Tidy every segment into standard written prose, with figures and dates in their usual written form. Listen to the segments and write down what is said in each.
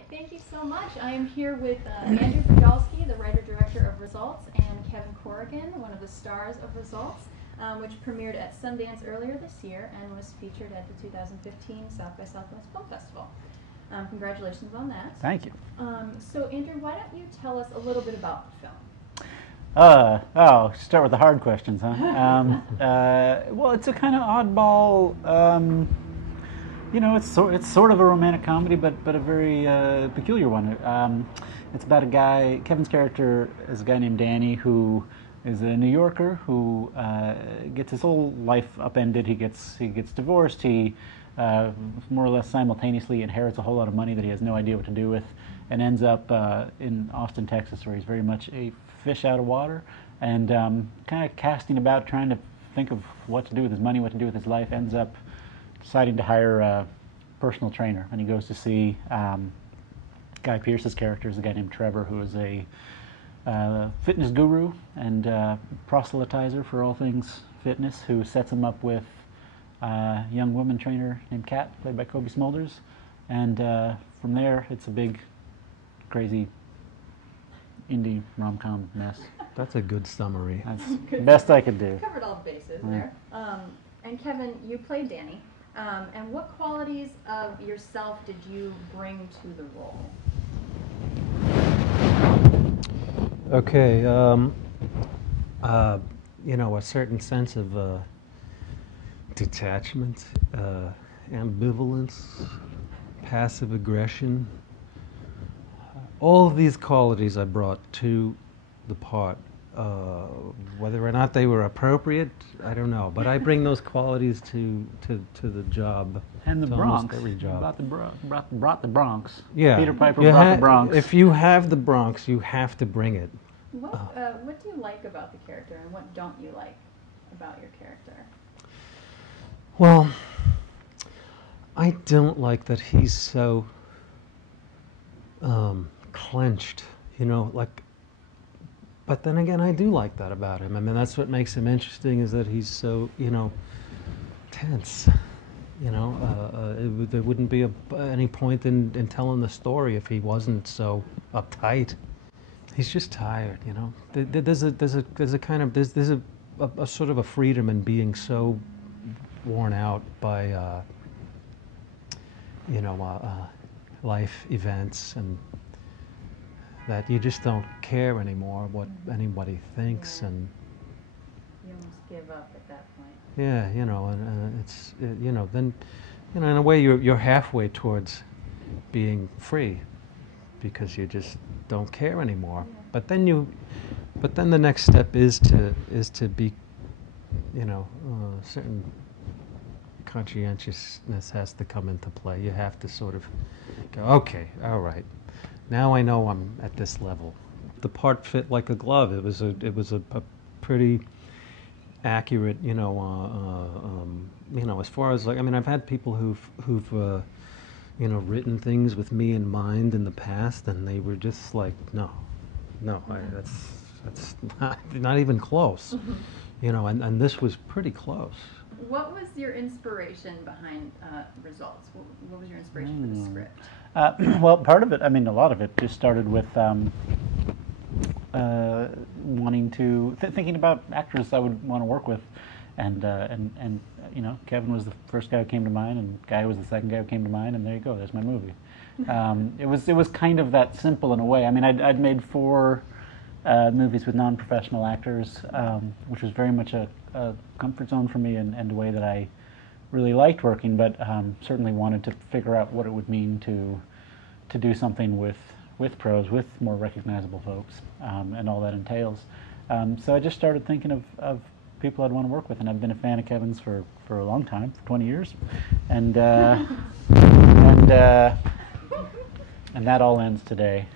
right, thank you so much. I am here with Andrew Bujalski, the writer-director of Results, and Kevin Corrigan, one of the stars of Results, which premiered at Sundance earlier this year and was featured at the 2015 South by Southwest Film Festival. Congratulations on that. Thank you. So Andrew, why don't you tell us a little bit about the film? Start with the hard questions, huh? Well, it's a kind of oddball. It's sort of a romantic comedy, but a very peculiar one. It's about a guy. Kevin's character is a guy named Danny who is a New Yorker who gets his whole life upended. He gets divorced. He more or less simultaneously inherits a whole lot of money that he has no idea what to do with, and ends up in Austin, Texas, where he's very much a fish out of water, and kind of casting about, trying to think of what to do with his money, what to do with his life. Ends up deciding to hire a personal trainer, and he goes to see Guy Pearce's character is a guy named Trevor, who is a fitness guru and proselytizer for all things fitness, who sets him up with a young woman trainer named Kat, played by Kobe Smulders, and from there it's a big, crazy indie rom-com mess. That's a good summary. That's the best I could do. Covered all the bases there. And Kevin, you played Danny. And what qualities of yourself did you bring to the role? Okay, a certain sense of detachment, ambivalence, passive aggression. All of these qualities I brought to the part. Whether or not they were appropriate, I don't know. But I bring those qualities to the job. And the Bronx. Every job. Brought the Bronx. Yeah. Peter Piper brought the Bronx. If you have the Bronx, you have to bring it. What do you like about the character, and what don't you like about your character? Well, I don't like that he's so clenched, but then again, I do like that about him. I mean, that's what makes him interesting, is that he's so, tense. There wouldn't be any point in telling the story if he wasn't so uptight. He's just tired, There's a sort of a freedom in being so worn out by, life events, and that you just don't care anymore what anybody thinks, and you almost give up at that point. Yeah, and it's then, in a way you're halfway towards being free, because you just don't care anymore. Yeah. But then the next step is to be, certain conscientiousness has to come into play. You have to sort of go, okay, all right, now I know I'm at this level. The part fit like a glove. It was a pretty accurate, as far as I've had people who've written things with me in mind in the past, and they were just like, no, that's not even close, and this was pretty close. What was your inspiration behind Results? What was your inspiration for the script? Well, part of it, a lot of it just started with wanting to, thinking about actors I would want to work with, and Kevin was the first guy who came to mind, and Guy was the second guy who came to mind, and there you go, there's my movie. It was kind of that simple in a way. I'd made 4 movies with non-professional actors, which was very much a comfort zone for me, and a way that I really liked working, but certainly wanted to figure out what it would mean to do something with pros, with more recognizable folks, and all that entails. So I just started thinking of people I'd want to work with, and I've been a fan of Kevin's for a long time, for 20 years, and that all ends today.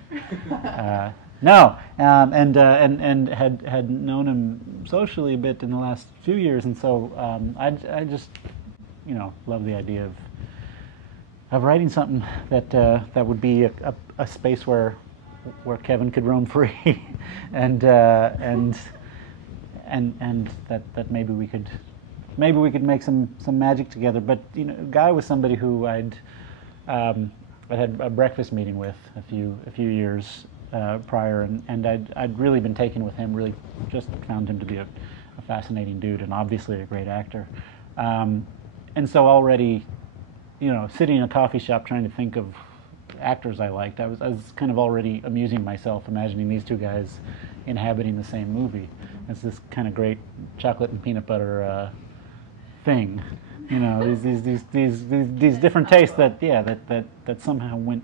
And had known him socially a bit in the last few years, and so I just love the idea of writing something that would be a space where Kevin could roam free, and that maybe we could make some magic together. But Guy was somebody who I had a breakfast meeting with a few years prior, and I'd really been taken with him. Really, just found him to be a fascinating dude, and obviously a great actor. And so already, sitting in a coffee shop trying to think of actors I liked, I was kind of already amusing myself, imagining these two guys inhabiting the same movie. It's this kind of great chocolate and peanut butter thing, these different tastes that somehow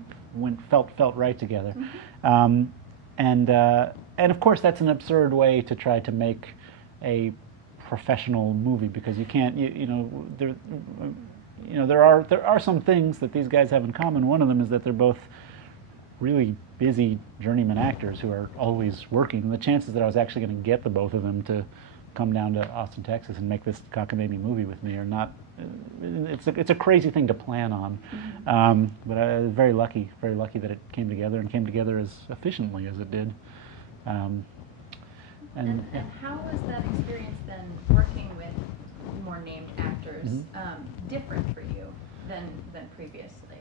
felt right together, and of course that's an absurd way to try to make a professional movie, because you can't there are some things that these guys have in common. One of them is that they're both really busy journeyman actors who are always working. And the chances that I was actually going to get the both of them to come down to Austin, Texas and make this cockamamie movie with me are not, it's a crazy thing to plan on. But I was very lucky that it came together, and came together as efficiently as it did. And how was that experience then, working with more named actors, different for you than previously?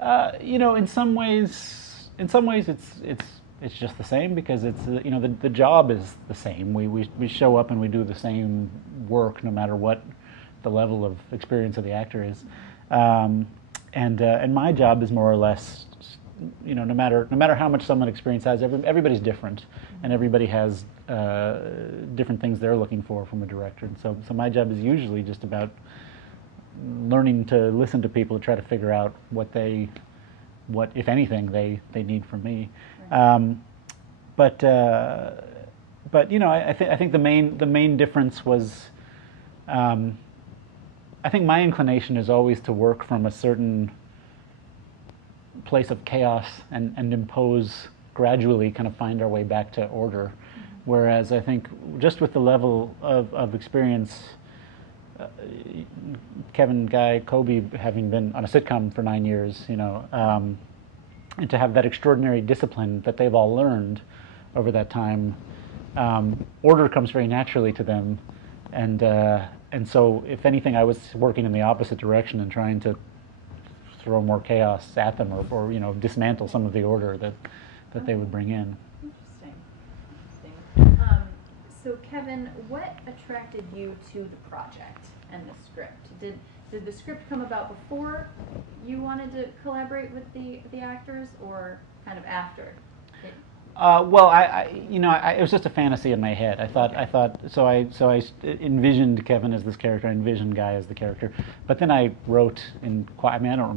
In some ways it's just the same, because it's the job is the same. We show up and we do the same work no matter what the level of experience of the actor is, and my job is more or less, no matter how much someone experience has, everybody's different, and everybody has different things they're looking for from a director. And so my job is usually just about learning to listen to people, to try to figure out what if anything they need from me. Right. I think the main difference was, I think my inclination is always to work from a certain place of chaos and impose gradually, kind of find our way back to order. Whereas I think just with the level of experience, Kevin, Guy, Kobe having been on a sitcom for 9 years, and to have that extraordinary discipline that they've all learned over that time, order comes very naturally to them, and so if anything, I was working in the opposite direction and trying to throw more chaos at them, or dismantle some of the order that they would bring in. Interesting. So Kevin, what attracted you to the project and the script? Did the script come about before you wanted to collaborate with the actors, or kind of after? Well, it was just a fantasy in my head. I envisioned Kevin as this character, I envisioned Guy as the character, but then I wrote I don't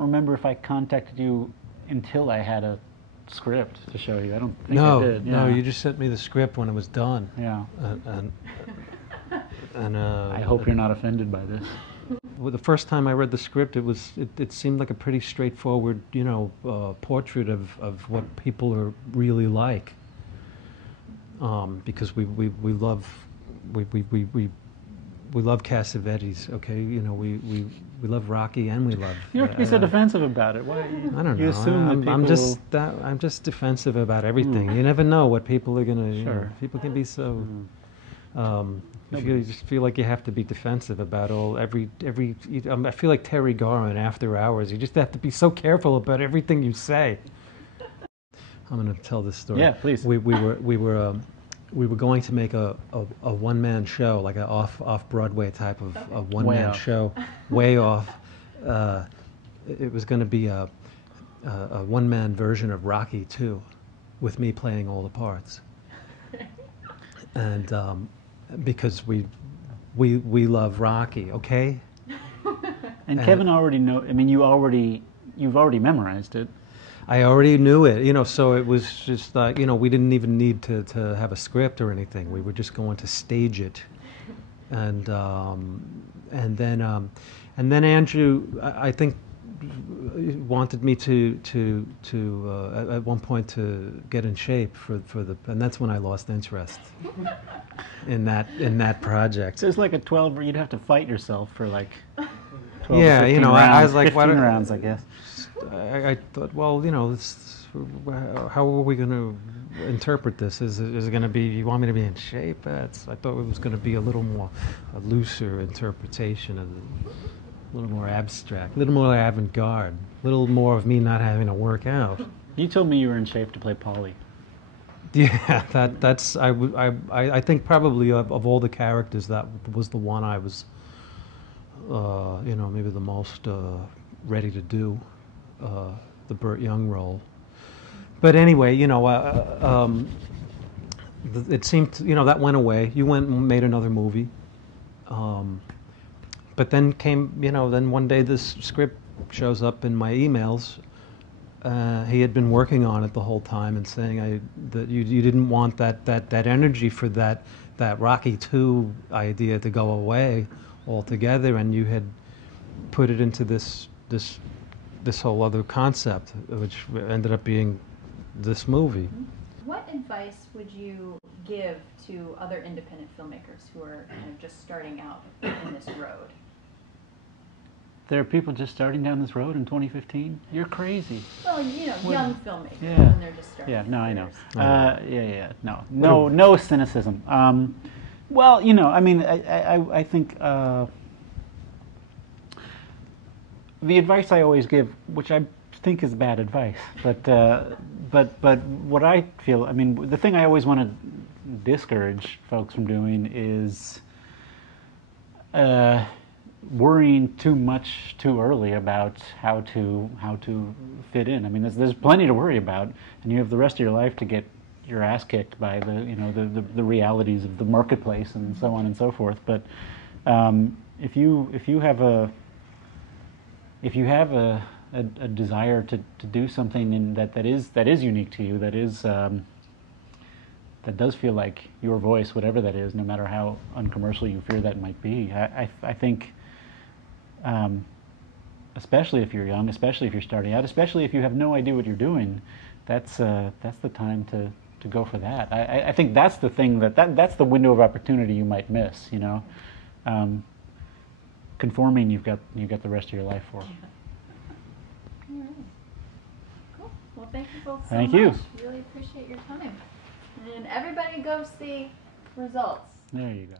remember if I contacted you until I had a script to show you. I don't think I did. No, you just sent me the script when it was done. Yeah. And I hope you're not offended by this. Well, the first time I read the script, it seemed like a pretty straightforward, portrait of what people are really like. Because we love Cassavetes, okay? We love Rocky, and we love. You have to be so defensive about it. Why? I don't know. You assume that people. I'm just defensive about everything. You never know what people are gonna. Sure. People can be so. You just feel like you have to be defensive about every. I feel like Terry Garr in After Hours. You just have to be so careful about everything you say. I'm going to tell this story. Yeah, please. We were going to make a one-man show, like an off Broadway type of one-man show, way off. It was going to be a one-man version of Rocky 2, with me playing all the parts. And because we love Rocky, okay? And Kevin already you've already memorized it. I already knew it, so it was just like, we didn't even need to have a script or anything. We were just going to stage it, and then Andrew, I think, wanted me to at one point to get in shape and that's when I lost interest in that project. So it's like a 12, you'd have to fight yourself for like 12 yeah, or 15 rounds, I was like, 15 rounds, I guess. I thought, well, how are we going to interpret this? Is it going to be, you want me to be in shape? I thought it was going to be a little more a looser interpretation a little more abstract, a little more avant-garde, a little more of me not having to work out. You told me you were in shape to play Polly. Yeah, that's I think probably of all the characters, that was the one I was, maybe the most ready to do, the Burt Young role. But anyway, it seemed, that went away. You went and made another movie. But then then one day this script shows up in my emails. He had been working on it the whole time and saying that you didn't want that energy for that Rocky II idea to go away altogether, and you had put it into this whole other concept, which ended up being this movie. What advice would you give to other independent filmmakers who are kind of just starting out in this road? There are people just starting down this road in 2015? You're crazy. Well, young filmmakers Yeah. when they're just starting. Yeah, no, I know. careers. No cynicism. Well, I think the advice I always give, which I think is bad advice, but what I feel, the thing I always want to discourage folks from doing is worrying too much too early about how to fit in. There's plenty to worry about, and you have the rest of your life to get your ass kicked by the realities of the marketplace and so on and so forth. But if you have a desire to do something that is unique to you, that does feel like your voice, whatever that is, no matter how uncommercial you fear that might be, I think. Especially if you're young, especially if you're starting out, especially if you have no idea what you're doing, that's the time to go for that. I think that's the thing that's the window of opportunity you might miss. Conforming, you've got the rest of your life for. All right. Cool. Well, thank you both so Thank much. you. Really appreciate your time. And everybody go see Results. There you go.